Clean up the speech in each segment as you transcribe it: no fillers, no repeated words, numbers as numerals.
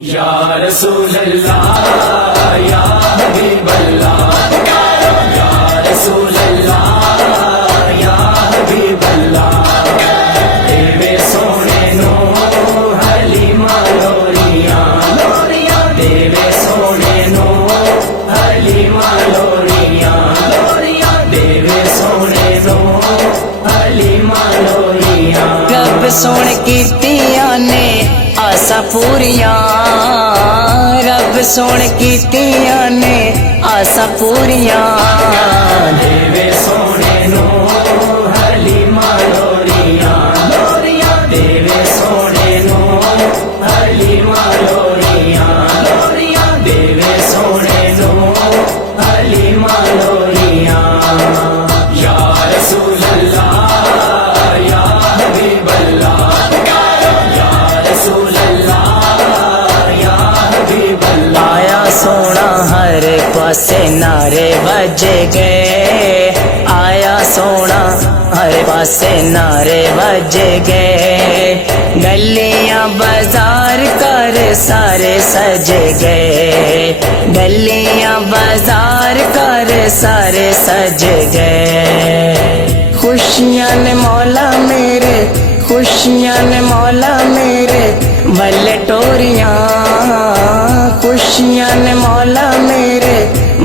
या रसूल अल्लाह या हबीब अल्लाह या रसूल अल्लाह या हबीब अल्लाह देवे सोने नो हलीमा लोरियां लोरियां देवे सोने नो हलीमा लोरियां लोरियां देवे सोने नो हलीमा लोरियां रब सोने कीतियां ने आसा पूरियां रब सोने कीतियां ने आसा पूरियां देवे सोने नो हलीमा लोरियां लोरियां देवे सोने नो हलीमा लोरियां लोरियां देवे सोने नो हलीमा लोरियां या रसूल अल्लाह या हबीब अल्लाह या रसूल अल्लाह या हबीब अल्लाह आया सोना हर पासे नारे बज गए आया सोना हर पासे नारे बज गए गलियां बाजार कर सारे सज गए गलियां बाजार कर सारे सज गए खुशियां ने मौला मेरे खुशियां ने मौला मेरे भले टोरियां खुशियां ने मौला मेरे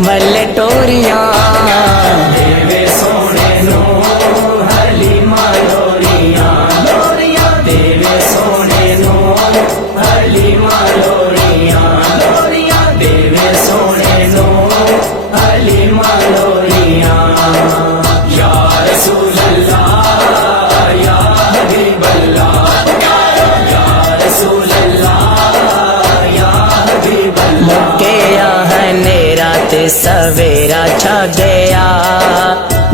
भले टोरियां देवे सोने नो हलीमा लोरियां लोरियां देवे सोने नो हलीमा लोरियां लोरियां देवे सोने नो हलीमा लोरियां या रसूल अल्लाह या हबीब अल्लाह या रसूल अल्लाह या हबीब अल्लाह मुक्किया है नेरा ते सवेरा छा गया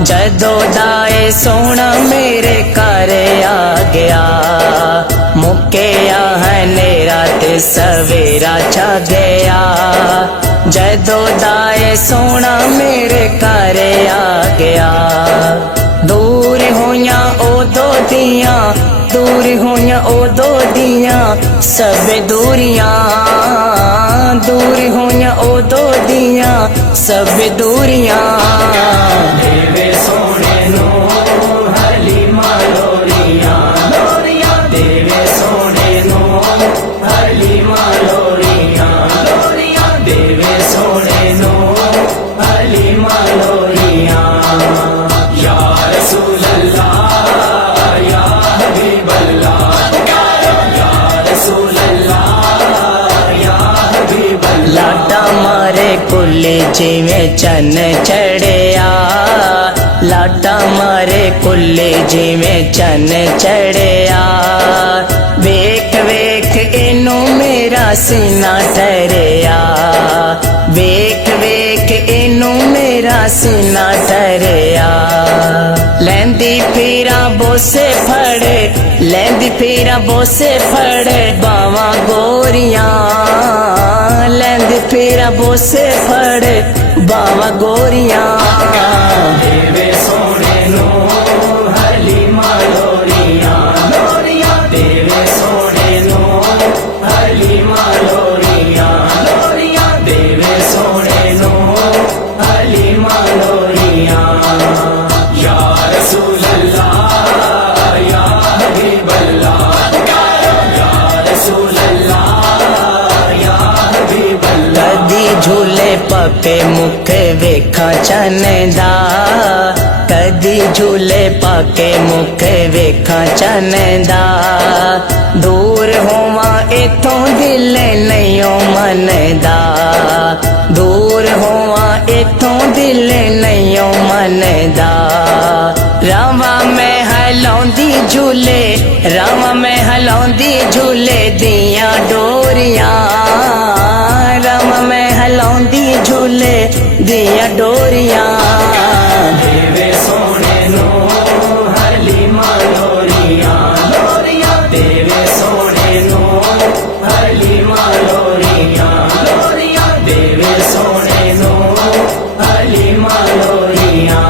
जदों दाए सोना मेरे घर आ गया मुक्किया है नेरा ते सवेरा छा गया जदों दाए सोना मेरे घर आ गया दूर होइयां ओदों दियां दूर होइयां ओदों दियां सब दूरियां दूर होइयां ओदों दियां सब दूरियां देवे सोने नो हलीमा लोरियां लोरियां देवे सोने नो हलीमा लोरियां लोरियां देवे सोने नो हलीमा लोरियां या रसूल अल्लाह या हबीब अल्लाह या रसूल अल्लाह या हबीब अल्लाह लाटा मारे कुले जिवें चन चढ़िया लाटा मारे कुले जिवें चन चढ़िया वेख वेख इनू मेरा सीना ठहरिया वेख वेख इनू मेरा सीना ठहरिया लैंदी फिरा बोसे फड़े लैंदी फिरा बोसे फड़े बावां गोरियां लैंदी फिरा बोसे फड़े बावां गोरियां देवे सोने नो हलीमा लोरियां लोरियां देवे सोने नो हलीमा लोरियां लोरियां देवे सोने नो हलीमा लोरियां या रसूल अल्लाह या हबीब अल्लाह या रसूल अल्लाह या हबीब अल्लाह कदी झूले पके मुख वेखा चनदा कदी झूले पाके मुख वेखा चनदा दूर होवां इथों दिल नहीं मनदा दूर होवां इथों दिल नहीं मनदा रावा मैं हलौंदी झूले रावा मैं हलौंदी झूले दियां डोरियां रावा मैं हलौंदी झूले दियां डोरियां देवे सोने नो हलीमा लोरियां लोरियां देवे सोने नो हलीमा लोरियां लोरियां देवे सोने नो हलीमा लोरियां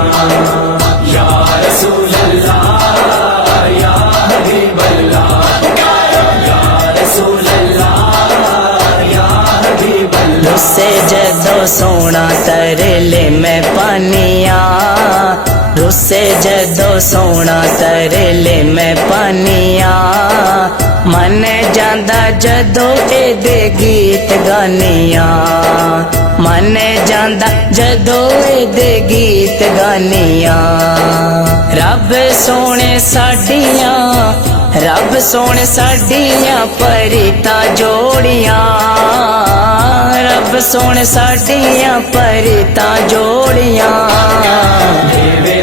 या रसूल अल्लाह या हबीब अल्लाह या रसूल अल्लाह सोना तरले मैं पानिया रुसे जदों सोना तरले मैं पानिया मन जांदा जदों एदे गीत गानिया मन जांदा जदों एदे गीत गानिया रब सोने साडियां रब सोने साडियां परिता जोड़ियां रब सोने साडियां परिता जोड़ियां देवे